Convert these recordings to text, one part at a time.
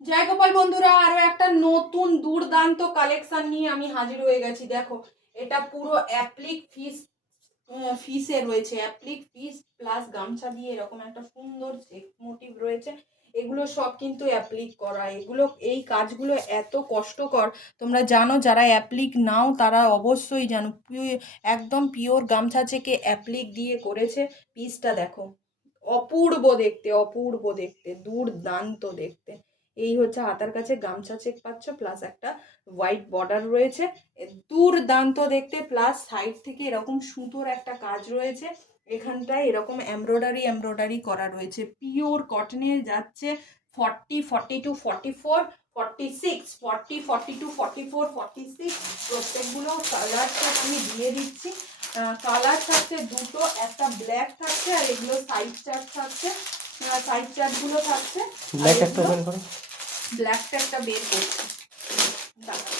জয় গোপাল বন্ধুরা, আরও একটা নতুন দুর্দান্ত কালেকশন নিয়ে আমি হাজির হয়ে গেছি। দেখো, এটা পুরো অ্যাপ্লিক ফিস ফিসে রয়েছে। অ্যাপ্লিক ফিস প্লাস গামছা দিয়ে এরকম একটা সুন্দর চেক মোটিভ রয়েছে। এগুলো সব কিন্তু অ্যাপ্লিক করা। এগুলো, এই কাজগুলো এত কষ্টকর। তোমরা জানো, যারা অ্যাপ্লিক নাও, তারা অবশ্যই জানো একদম পিওর গামছা চেকে অ্যাপ্লিক দিয়ে করেছে। পিসটা দেখো, অপূর্ব দেখতে অপূর্ব দেখতে, দুর্দান্ত দেখতে। এই হচ্ছে হাতার কাছে গামছা চেক পাচ্ছ প্লাস একটা হোয়াইট বর্ডার রয়েছে। দুর্দান্ত দেখতে প্লাস সাইড থেকে এরকম সুতোর একটা কাজ রয়েছে। এখানটায় এরকম এমব্রয়ডারি এমব্রয়ডারি করা রয়েছে। পিওর কটনে যাচ্ছে forty forty two forty four forty six forty forty two forty four forty six প্রত্যেকগুলো colour chart আমি দিয়ে দিচ্ছি। কালার থাকছে দুটো একটা ব্ল্যাক থাকছে আর এগুলো সাইড চার্ট থাকছে। সাইড চার্টগুলো থাকছে। ব্ল্যাক একটা ওপেন করো। ব্ল্যাকটা একটা বের করছি। দাঁড়াও।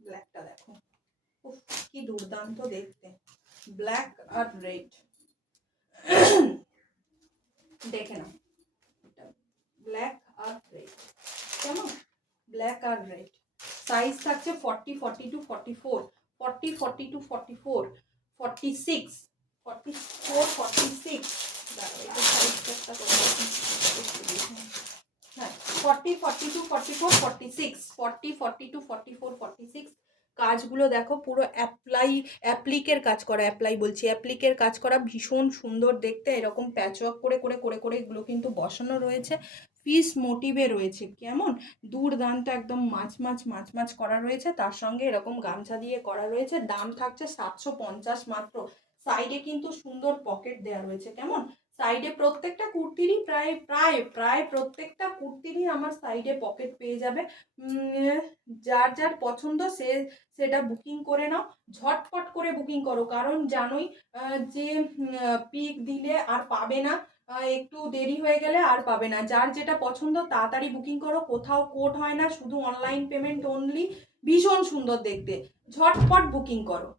ব্ল্যাকটা দেখো। উফ, কি দুর্দান্ত দেখতে। ব্ল্যাক আর রেড দেখে নাও। ব্ল্যাক আর রেড কেমন? ব্ল্যাক আর রেড সাইজ থাকছে forty forty two forty four forty forty two forty four forty six forty four forty six এটা সাইজটা হ্যাঁ forty forty two forty four forty six forty forty two forty four forty six কাজগুলো দেখো পুরো apply অ্যাপ্লিকের কাজ করা apply বলছি। অ্যাপ্লিকের কাজ করা ভীষণ সুন্দর দেখতে, এরকম প্যাচওয়ার্ক করে করে করে করে এগুলো কিন্তু বসানো রয়েছে। ফিস মোটিভে রয়েছে, কেমন? দুর্দান্ত একদম মাছ মাছ মাছ মাছ করা রয়েছে, তার সঙ্গে এরকম গামছা দিয়ে করা রয়েছে। দাম থাকছে সাতশো পঞ্চাশ মাত্র। সাইডে কিন্তু সুন্দর পকেট দেওয়া রয়েছে, কেমন? সাইডে প্রত্যেকটা কুর্তিরই প্রায় প্রায় প্রায় প্রত্যেকটা কুর্তিরই আমার সাইডে পকেট পেয়ে যাবে। যার যার পছন্দ সে, সেটা বুকিং করে নাও। ঝটপট করে বুকিং করো। কারণ জানোই যে পিক দিলে আর পাবে না একটু দেরি হয়ে গেলে আর পাবে না। যার যেটা পছন্দ তাড়াতাড়ি বুকিং করো। কোথাও কোড হয় না, শুধু অনলাইন পেমেন্ট অনলি ভীষণ সুন্দর দেখতে। ঝটপট বুকিং করো।